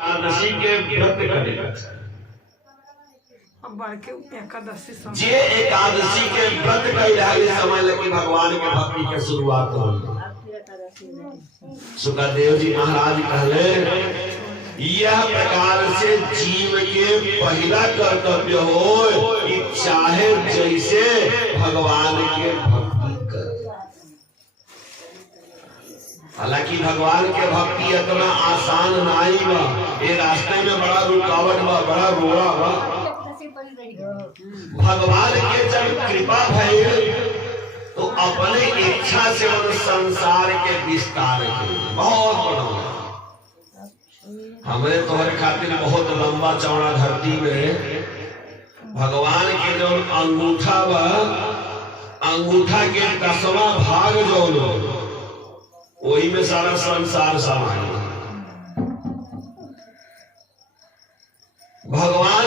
एकादशी के व्रत करेगा जे एकादशी के व्रत कर समझ लगे भगवान के भक्ति के शुरुआत हो। सुखदेव जी महाराज कहले यह प्रकार से जीव के पहला कर्तव्य हो कि चाहे जैसे भगवान के भक्ति कर। हालांकि भगवान के भक्ति इतना आसान नहीं बा, ये रास्ते में बड़ा रुकावट बा, बड़ा रोड़ा बा। भगवान के जब कृपा भइल तो अपने इच्छा से उन संसार के विस्तार के बहुत बड़ा हमें तोहरे खातिर बहुत लंबा चौड़ा धरती में भगवान के जो अंगूठा बा, अंगूठा के 10वां भाग जो वही में सारा संसार समाये। भगवान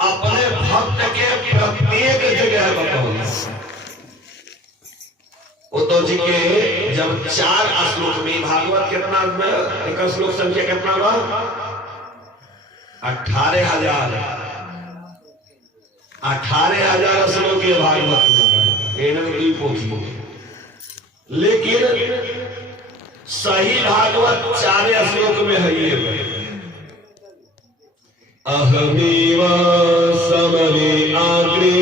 अपने भक्त के प्रत्येक जगह बताओ। उद्धव जी के जब 4 श्लोक में भागवत कितना में एक श्लोक संख्या कितना बा 18,000 श्लोक के भागवत में। लेकिन सही भागवत 4 श्लोक में है ये अहमेव समवे आग्रे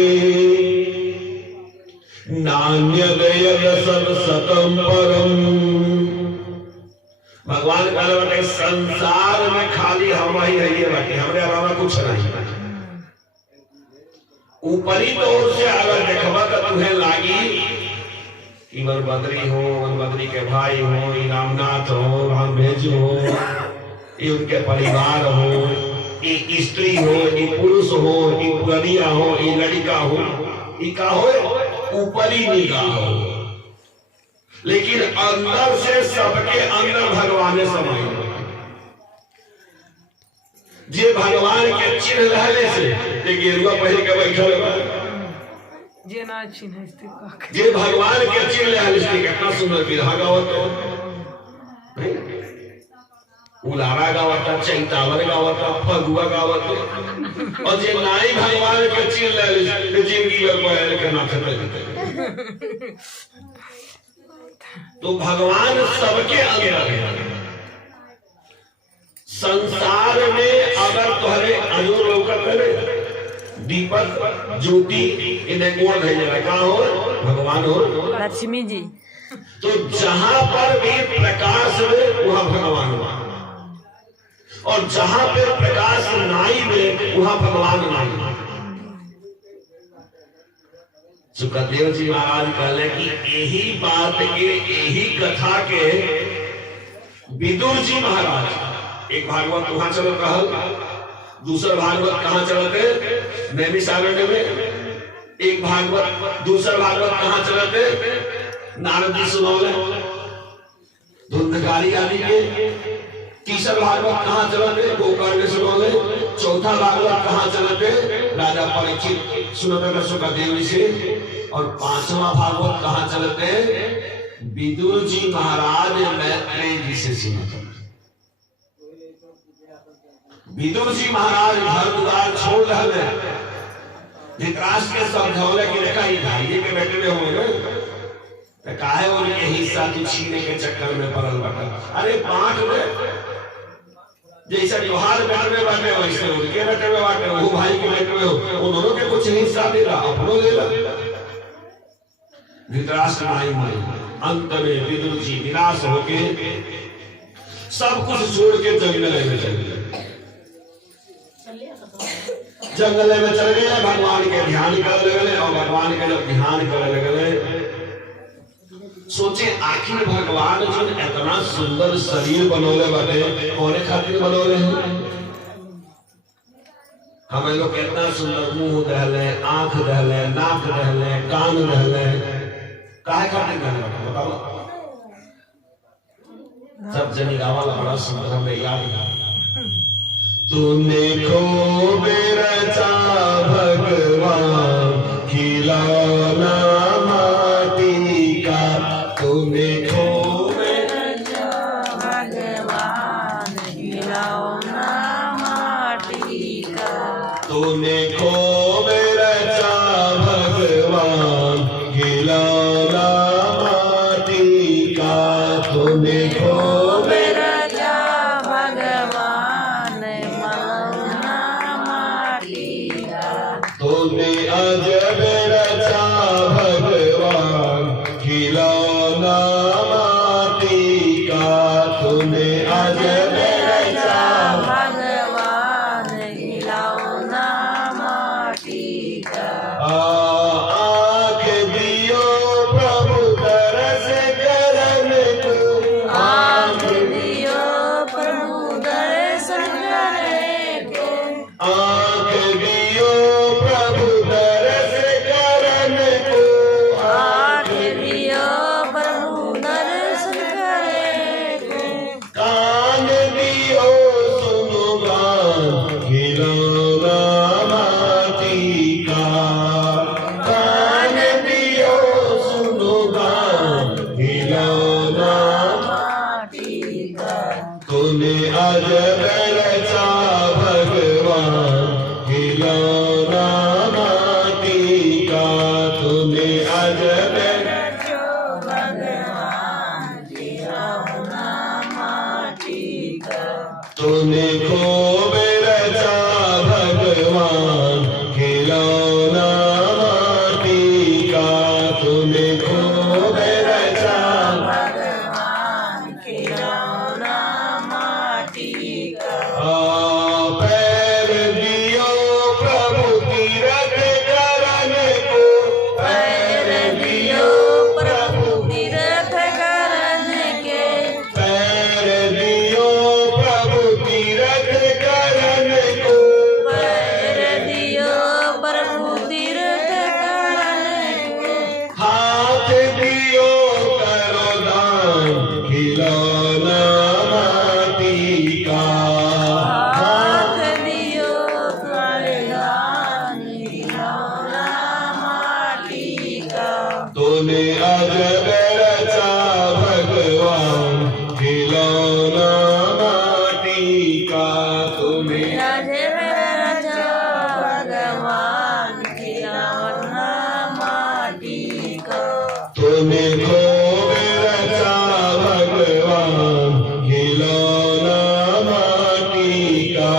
नान्यदयद सतम परम। भगवान कहले बाटे संसार में खाली हम ही है बाटे, हमरे अलावा कुछ नहीं। ऊपरी तौर से अगर देखबा तो तुम्हें लागी कि बद्री हो, बद्री के भाई हो, इनामनाथ हो, राम भेज हो, ये उनके परिवार हो, ये स्त्री हो, ये पुरुष हो, ये पुरनिया हो, ये लड़का हो, ये का हो ऊपरी निगाह हो। लेकिन अंदर से सबके अंदर भगवान समाये। जे भगवान के चिन्ह रहले से गेरुआ पहन के बैठल बा, जे भगवान के चिन्ह रहले से कितना सुंदर विधा गावत, उलारा गावता, चैतावर गावता, फगुआ गावता। और जे नाई भगवान के चिन्ह रहले से जिंदगी भर पहले के ना खत्म। तो भगवान सबके अंदर है। संसार में अगर तुहरे अजूर लौकत है दीपक ज्योति इन्हें कौन भेजेगा? कहाँ हो? भगवान हो, लक्ष्मी जी। तो जहां पर भी प्रकाश में वहां भगवान हुआ, और जहां पे प्रकाश नाई में वहां भगवान नहीं। सुखदेव जी महाराज कहले कि यही बात के, यही कथा के विदुर जी महाराज एक भागवत वहां चलत रहल, दूसरा भागवत कहाँ चलते नैमिषारण्य में, एक भागवत दूसरा भागवत कहाँ चलते नारद जी सुनौले धुंधकारी आदि के, तीसरा भागवत कहाँ चलते गोकर्ण सुनौले, चौथा भागवत कहाँ चलते राजा परीक्षित सुनते सुखदेव जी से, और 5वां भागवत कहाँ चलते विदुर जी महाराज मैत्रेय जी से सुनते। विदुर जी महाराज घर द्वार छोड़ रहे, धृतराष्ट्र के समझौले की देखा ही भाई के बेटे में होंगे तो काहे उनके हिस्सा तू छीने के चक्कर में पड़ल बटा। अरे बांट दे, जैसे त्योहार बेटे में बांटे वैसे उनके बेटे में बांटे, वो भाई के बेटे में हो, उन्होंने के कुछ हिस्सा दे रहा, अपनों दे रहा। धृतराष्ट्र नहीं मानी, अंत में विदुर जी निराश होके सब कुछ छोड़ के जंगल में चले गए। जंगल में चल गए, भगवान के ध्यान कर लगे, और भगवान के जब ध्यान कर लगे सोचे आखिर भगवान जो इतना सुंदर शरीर बनोले बने होने खातिर बनोले हैं। हमें लोग इतना सुंदर मुंह दहले, आंख दहले, नाक दहले, कान दहले, काहे खातिर दहले बताओ? सब जनी गावाला बड़ा सुंदर हमें याद है। तूने खूबे रचा भगवान खिलौना माटी का, तूने खूबे रचा भगवान तूने खूब रचा भगवान खिलौना माटी का, तूने खूब रचा भगवान खिलौना माटी का, तूने अजब रचा भगवान खिलौना माटी का, तूने अजब रचा भगवान खिलौना माटी का। आँख दियो प्रभु तरस करन को, आँख दियो प्रभु दर्शन करे को, आँख दियो प्रभु तरस करन को, आँख दियो प्रभु दर्शन करे को, कान दियो सुनो गान खिलौना माटी का, कान दियो सुनो गान खिलौना माटी का। तूने अजब रचा भगवान खिलौना माटी का, तूने अजब रचो भगवान खिलौना माटी का, तूने खूब रचा भगवान खिलौना माटी का, तूने खूब रचा भगवान खिलौना माटी का। पैर दियो प्रभु तीरथ करन को, पैर दियो प्रभु तीर्थ करन के, पैर दियो प्रभु तीरथ करन को, पैर दियो प्रभु तीर्थ करन के, हाथ दियो करो दान खिलौना माटी का, हाथ दियो कल्याण खिलौना माटी का। तूने अजब रचा भगवान खिलौना माटी का, तूने अजब रचा भगवान खिलौना माटी का, तूने खूब रचा भगवान खिलौना माटी का,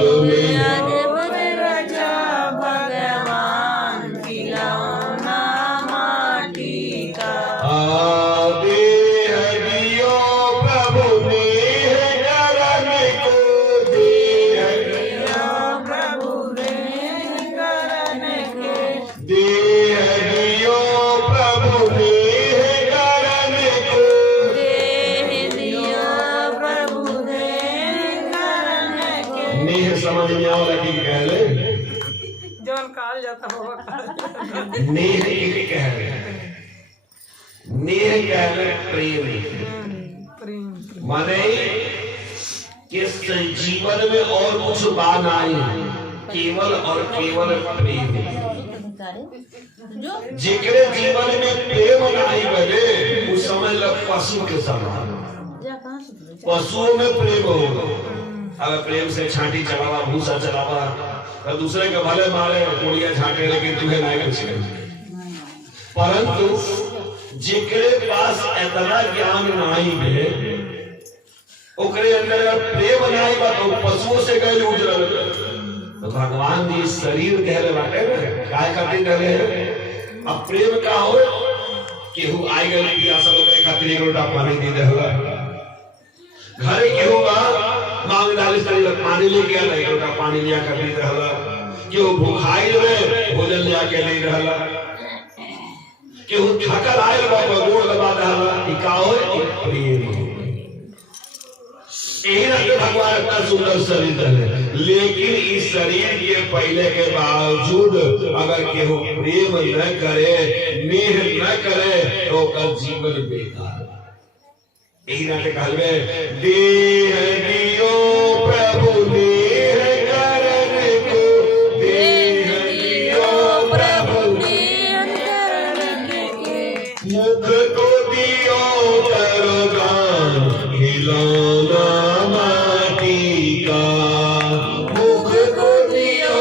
तूने अजब रचा भगवान खिलौना माटी का। देह दियो प्रभु नेह करन को, देह दियो प्रभु ने करन के, देह दियो प्रभु नेह करन को, देह दियो प्रभु ने करन के। नेह समझ में आवला की कहले, जौन कहल जाता हो नेह की कहले, नेह कहले प्रेम, माने इस जीवन में और कुछ बात नहीं, केवल और केवल प्रेम। जिकरे जीवन में प्रेम नहीं बने उस समय लग पशु के समान, पशुओं में प्रेम होगा। अगर प्रेम से छांटी चलावा भूसा चलावा तो दूसरे के भले मारे कोड़िया छाटे लेकिन तुम्हें नहीं कुछ करेंगे। परंतु जिकरे पास इतना ज्ञान नहीं है ओकरे अंदर अगर प्रेम नहीं बा तो पशुओं से गए उजरल। तो भगवान जी शरीर कहले बाटे ना काय खातिर कहले अब प्रेम का हो केहू आई गए पियासा लोग खातिर एक लोटा पानी दे देला, घरे केहू बा मांग डाली सरी पानी लेके आला एक लोटा पानी लिया कर दे देला, केहू भूखाई रहे भोजन लिया के ले रहला, केहू थकल आयल बा गोड़ दबा देला। ई का हो प्रेम। यही ना कि भगवान इतना सुंदर शरीर है, लेकिन इस शरीर के पहले के बावजूद अगर केहू प्रेम न करे नेह न करे तो का जीवन बेकार। यही ना कि कहले देह दियो प्रभु नेह करन को, देह दियो प्रभु नेह करन के, मुख को दियो करो गान खिलौना माटी का, मुख को दियो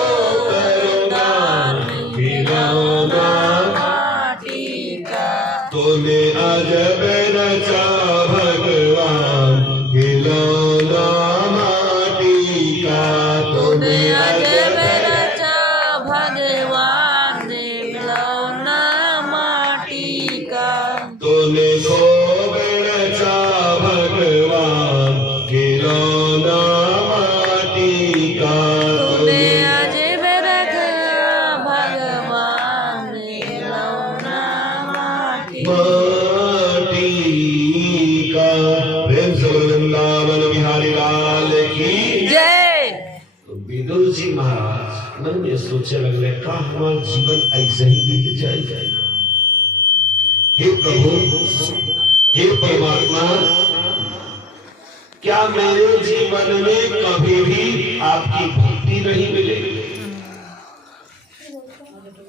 खिलौना माटी का तूने अजब रखा भगवान खिलौना माटी माटी का। प्रेम से वृंदावन बिहारी लाल की जय। तो विदुर जी महाराज मन में सोचे लगले का हमारा जीवन ऐसे ही बीत जाएगा। हे प्रभु, हे परमात्मा, क्या मेरे जीवन में कभी भी आपकी भक्ति नहीं मिलेगी?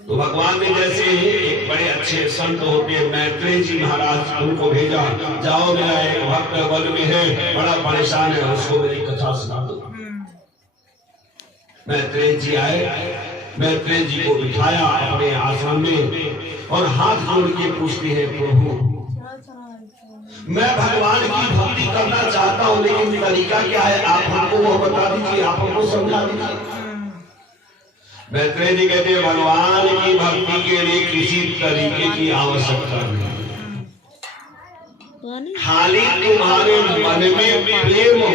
तो भगवान ने जैसे एक बड़े अच्छे संत होते हैं मैत्रेय जी महाराज, उनको भेजा, जाओ मेरा एक भक्त वन में है, बड़ा परेशान है, उसको मेरी कथा सुना दो। मैत्रेय जी आए, मैत्रेय जी को बिठाया अपने आश्रम में और हाथ जोड़ के पूछते हैं, प्रभु मैं भगवान की भक्ति करना चाहता हूँ, लेकिन तरीका क्या है? आप हमको वो बता दीजिए, आप हमको समझा दीजिए। मैत्रेय जी कहते हैं, भगवान की भक्ति के लिए किसी तरीके की आवश्यकता नहीं, खाली तुम्हारे मन में प्रेम हो।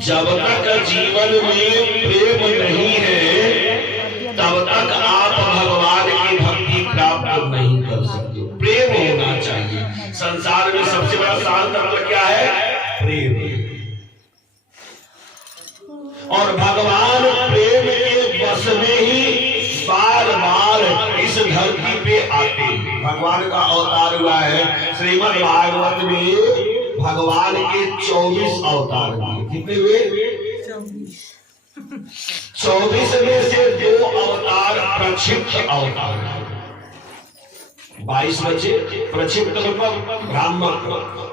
जब तक जीवन में प्रेम नहीं है तब तक आप भगवान की भक्ति प्राप्त नहीं कर सकते। प्रेम होना चाहिए। संसार में सबसे बड़ा सार तत्व क्या है? प्रेम। और भगवान प्रेम के बस में ही बार बार इस धरती पे आते हैं। भगवान का अवतार हुआ है। श्रीमद् भागवत में भगवान के 24 अवतार हुए। कितने हुए? 24 में से 2 अवतार प्रक्षिप्त अवतार, 22 बचे प्रक्षिप्त मतलब ब्राह्मण।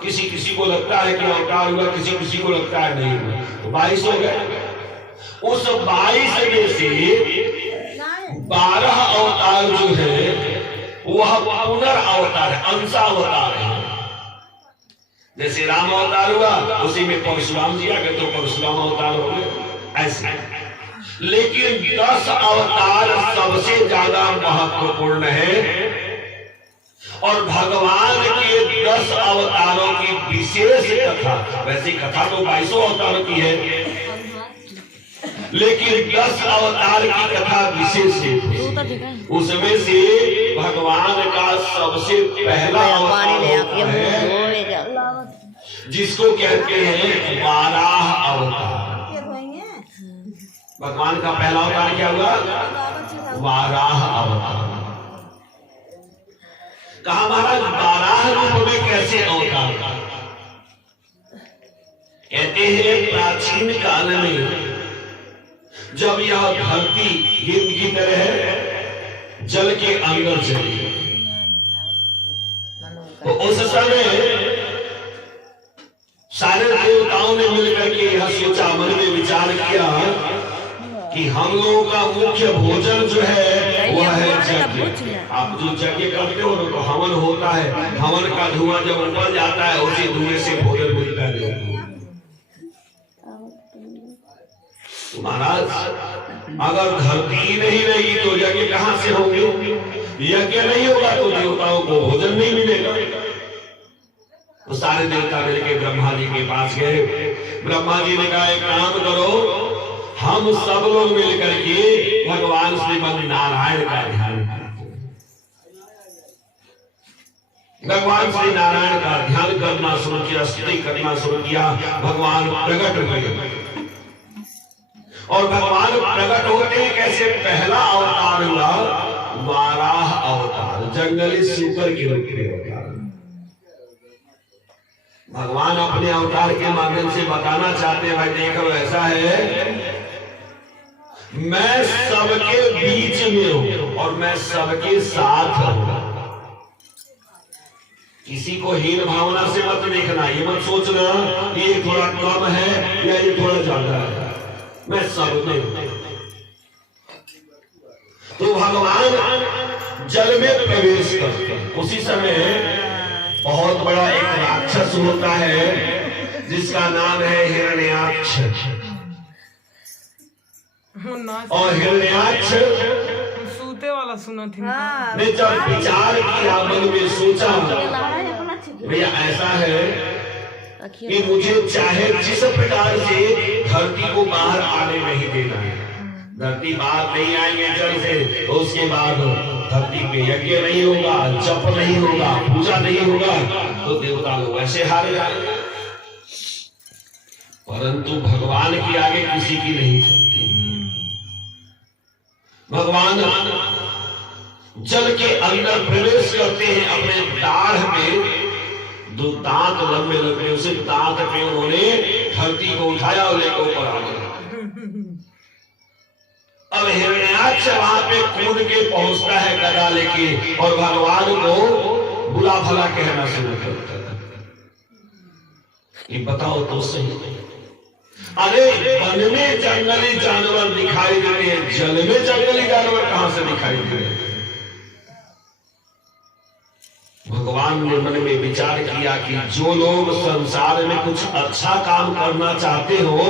किसी किसी को लगता है कि अवतार हुआ, किसी किसी को लगता है नहीं हुआ, तो 22 हो गए। उस 22 में से 12 अवतार जो है वह पुनर्अवतार है, अंशावतार है। जैसे राम अवतार हुआ, उसी में परशुराम जी आ गए तो परशुराम अवतार हो गए, ऐसे। लेकिन 10 अवतार सबसे ज्यादा महत्वपूर्ण है और भगवान के 10 अवतारों की विशेष कथा। वैसे कथा तो 22 अवतारों की है, लेकिन 10 अवतार की कथा विशेष है। उसमें से भगवान का सबसे पहला अवतार है जिसको कहते हैं वाराह अवतार। भगवान का पहला अवतार क्या हुआ? वाराह अवतार। कहा महाराज वाराह रूप में कैसे अवतार? कहते हैं प्राचीन काल में जब यह धरती हिंद की तरह जल के अंदर चली, तो उस समय सारे देवताओं ने मिलकर के यह सोचा, मन में विचार किया कि हम लोगों का मुख्य भोजन जो है वह है यज्ञ। आप जो यज्ञ करते हो ना, तो हवन होता है, हवन का धुआं जब ऊपर जाता है उसी धुएं से भोजन मिलता है। महाराज अगर धरती ही नहीं रहेगी तो यज्ञ कहां से होंगे? यज्ञ नहीं होगा तो देवताओं को भोजन नहीं मिलेगा। तो सारे देवता मिलकर ब्रह्मा जी के पास गए। ब्रह्मा जी ने कहा एक काम करो, हम सब लोग मिलकर के भगवान श्रीमद नारायण का ध्यान करते हैं। भगवान श्री नारायण का ध्यान करना शुरू किया, स्तुति करना शुरू किया। भगवान प्रकट हुए और भगवान प्रकट होते हैं कैसे? पहला अवतार हुआ वाराह अवतार, जंगली सुकर के रूप में अवतार। भगवान अपने अवतार के माध्यम से बताना चाहते हैं, भाई देखो ऐसा है, मैं सबके बीच में हूं और मैं सबके साथ हूं। किसी को हीन भावना से मत देखना, ये मत सोचना कि ये थोड़ा कम है या ये थोड़ा ज्यादा है, मैं सब में हूं। तो भगवान जल में प्रवेश करते हैं। उसी समय बहुत बड़ा एक राक्षस होता है जिसका नाम है हिरण्याक्ष। और हिरण्याक्ष सूते वाला सुना थी ने जब विचार किया, मन में सोचा भैया ऐसा है कि मुझे चाहे जिस प्रकार से धरती को बाहर आने नहीं देना है। धरती बाहर नहीं आएंगे जल से तो उसके बाद धरती पे यज्ञ नहीं होगा, जप नहीं होगा, पूजा नहीं होगा, तो देवता लोग ऐसे हार जाएंगे। परंतु भगवान की आगे किसी की नहीं चलती। भगवान जल के अंदर प्रवेश करते हैं अपने दाढ़ में, दो दांत लंबे लंबे, उसे दांत पे उन्होंने धरती को उठाया और लेकर ऊपर आ गया। अब हिरण्याक्ष वहां पे कूद के पहुंचता है गदा लेके और भगवान को बुला भला कहना शुरू करता है कि बताओ तो सही, अरे वन में जंगली जानवर दिखाई दे रहे हैं, जल में जंगली जानवर कहां से दिखाई दे रहे हैं? भगवान ने मन में विचार किया कि जो लोग संसार में कुछ अच्छा काम करना चाहते हो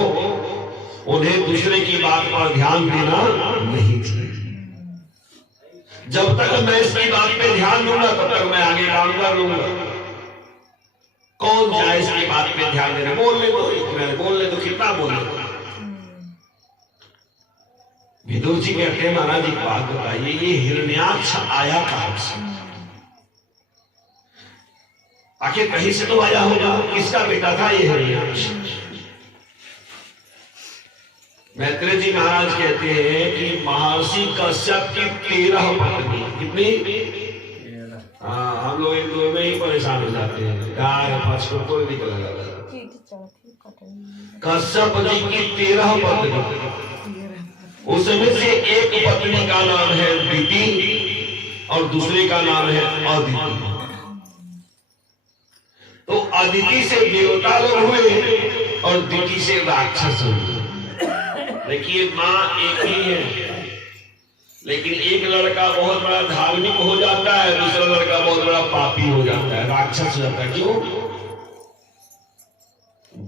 उन्हें दूसरे की बात पर ध्यान देना नहीं चाहिए। जब तक मैं इसकी बात पे ध्यान दूंगा तब तक मैं आगे काम कर लूंगा। कौन जाए इसकी बात पे ध्यान देना? बोलने दो, कितना बोलने दो। विदुर जी कहते हैं महाराज एक बात बताइए, ये हिरण्याक्ष आया कहां से? आखिर कहीं से तो आया होगा। किसका बेटा था ये हिरण्याक्ष? मैत्रेय जी महाराज कहते हैं कि महर्षि कश्यप की 13 पत्नी। कितनी? हाँ, हम लोग एक दो में ही परेशान हो जाते हैं, गाय पांच को कोई निकल जाता है। कश्यप जी की 13 पत्नी, उसमें से एक पत्नी का नाम है दिति और दूसरे का नाम है अदिति। तो अदिति से देवता लोग हुए और दिति से राक्षस हुए। देखिए माँ एक ही है, लेकिन एक लड़का बहुत बड़ा धार्मिक हो जाता है, दूसरा लड़का बहुत बड़ा पापी हो जाता है, राक्षस हो जाता है। क्यों?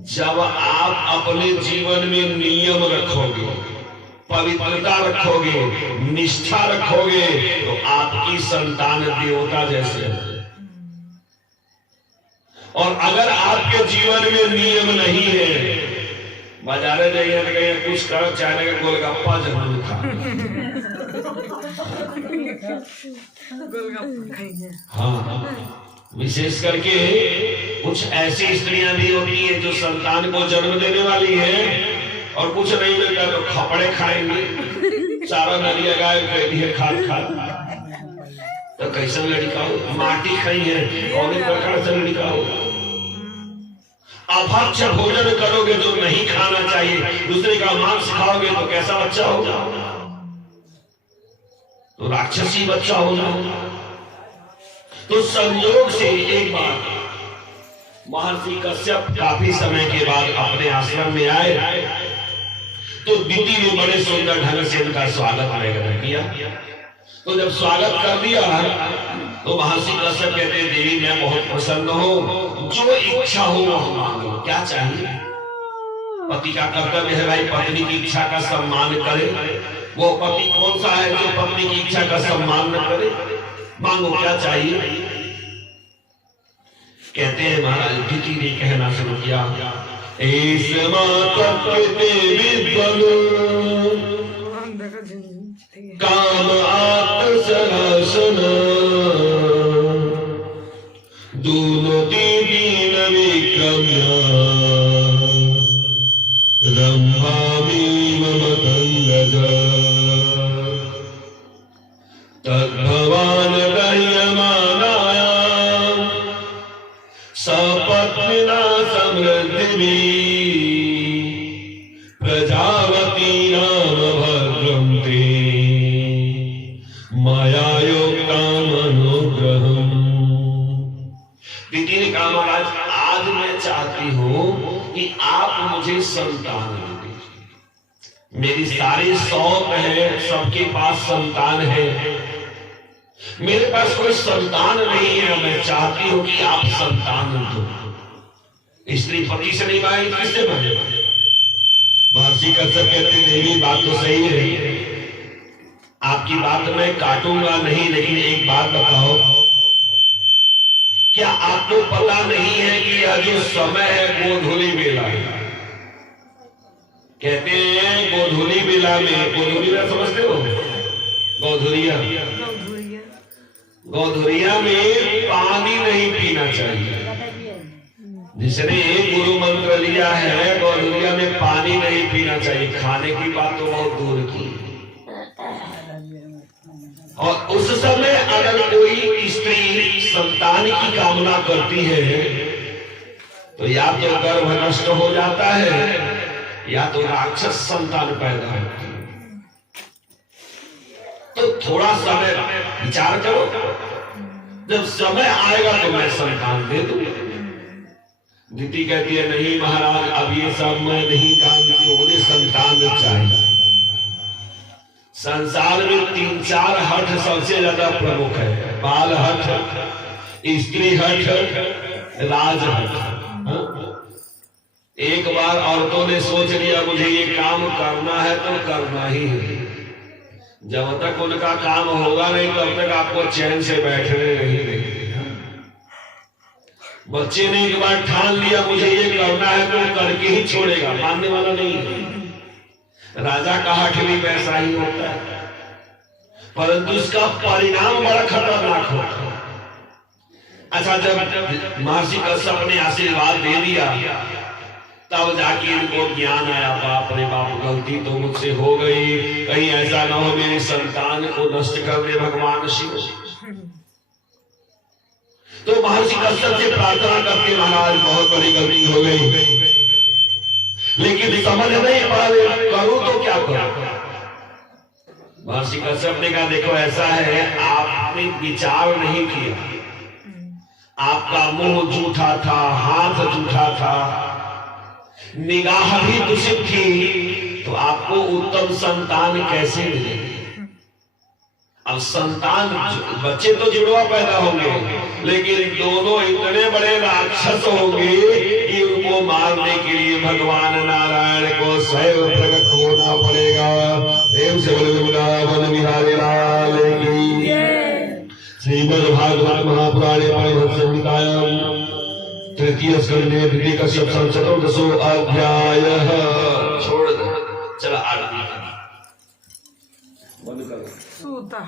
जब आप अपने जीवन में नियम रखोगे, पवित्रता रखोगे, निष्ठा रखोगे, तो आपकी संतान देवता जैसे है। और अगर आपके जीवन में नियम नहीं है, बाजारे जाइए तो कहीं कुछ करो, चाइना का गोलगप्पा जरूर खा। हाँ, विशेष करके कुछ ऐसी स्त्रियां भी होती हैं जो संतान को जन्म देने वाली है और कुछ नहीं मिलता तो खपड़े खाएंगे, सारा नरिया गाय कहती है खाद खाद। तो कैसा लड़का हो? माटी खाई है, कौन प्रकार से लड़का हो? अभक्ष भोजन करोगे जो नहीं खाना चाहिए, दूसरे का मांस खाओगे तो कैसा बच्चा होगा? तो राक्षसी बच्चा होगा। तो संयोग से एक बार महर्षि कश्यप काफी समय के बाद अपने आश्रम में आए तो दिति ने बड़े सुंदर ढंग से उनका स्वागत वगैरह किया। तो जब स्वागत कर दिया तो महर्षि कश्यप कहते हैं देवी मैं बहुत प्रसन्न हूँ, जो इच्छा हो वो मांगो। क्या चाहिए? पति का कर्तव्य है भाई पत्नी की इच्छा का सम्मान करे। वो पति कौन सा है जो पत्नी की इच्छा का सम्मान न करे? मांगो क्या चाहिए? कहते हैं महाराज दिति ने कहना शुरू किया, काम आत्मसनासन दोनों दीन विक्रम्य रंभामि ममतंगज तद्भवान दह्यमानाया सपत्निना समृद्धिभिः प्रजावती नाम भद्रं ते माया योक्ताम अनुग्रहम्। दिति ने कहा महाराज आज मैं चाहती हूँ कि आप मुझे संतान दे दीजिए। मेरी सारी शौक है, सबके पास संतान है, मेरे पास कोई संतान नहीं है। मैं चाहती हूँ कि आप संतान दो। स्त्री पति से नहीं मांगे, किससे मांगे? महर्षि कश्यप कहते देवी बात तो सही है, आपकी बात मैं काटूंगा नहीं, लेकिन एक बात बताओ, क्या आप आपको पता नहीं है कि यह जो समय है गोधूली बेला है। कहते हैं गोधूली बेला में, गोधूली बेला समझते हो? गोधुरिया, गौधुरिया। गोधुरिया में पानी नहीं पीना चाहिए। जिसने गुरु मंत्र लिया है गोधुरिया में पानी नहीं पीना चाहिए। खाने की बात तो बहुत दूर की। और उस समय अगर कोई स्त्री संतान की कामना करती है तो या तो गर्भ नष्ट हो जाता है या तो राक्षस संतान पैदा होती है। तो थोड़ा समय विचार करो, जब समय आएगा तो मैं संतान दे दूंगा। दीदी कहती है नहीं महाराज अब ये सब मैं नहीं जानती, मुझे संतान चाहिए। संसार में 3-4 हठ सबसे ज्यादा प्रमुख है, बाल हठ, स्त्री हठ, राज हठ। एक बार औरतों ने सोच लिया मुझे ये काम करना है तो करना ही है। जब तक उनका काम होगा नहीं तब तक आपको चैन से बैठने नहीं देंगे। बच्चे ने एक बार ठान लिया मुझे ये करना है तो करके ही छोड़ेगा, मानने वाला नहीं है। राजा का हठ भी वैसा ही होता है, परंतु इसका परिणाम बड़ा खतरनाक होता है। अच्छा, जब महर्षि कश्यप ने आशीर्वाद दे दिया तब जाके इनको ज्ञान आया, बाप रे बाप गलती तो मुझसे हो गई, कहीं ऐसा ना हो मेरे संतान को नष्ट कर दे भगवान शिव। तो महर्षि कश्यप से प्रार्थना करके महाराज बहुत बड़ी गलती हो गई, लेकिन समझ नहीं पा रहे करूं तो क्या करूं। महर्षि कश्यप ने कहा देखो ऐसा है, आपने विचार नहीं किया, आपका मुंह झूठा था, हाथ झूठा था, निगाह भी दूषित थी, तो आपको उत्तम संतान कैसे मिलेगी। अब संतान बच्चे तो जुड़वा पैदा होंगे, लेकिन दोनों इतने बड़े राक्षस होंगे कि उनको मारने के लिए भगवान नारायण को स्वयं प्रकट होना पड़ेगा। प्रेम से बोले वृंदावन बिहारी लाल की। श्रीमद् भागवत महापुराणे परमहंस संहितायां तृतीय स्कंदे द्वितीय कश्यप चतुर्दशो अध्यायः। छोड़ दो, चला आरती बंद करो। सूता।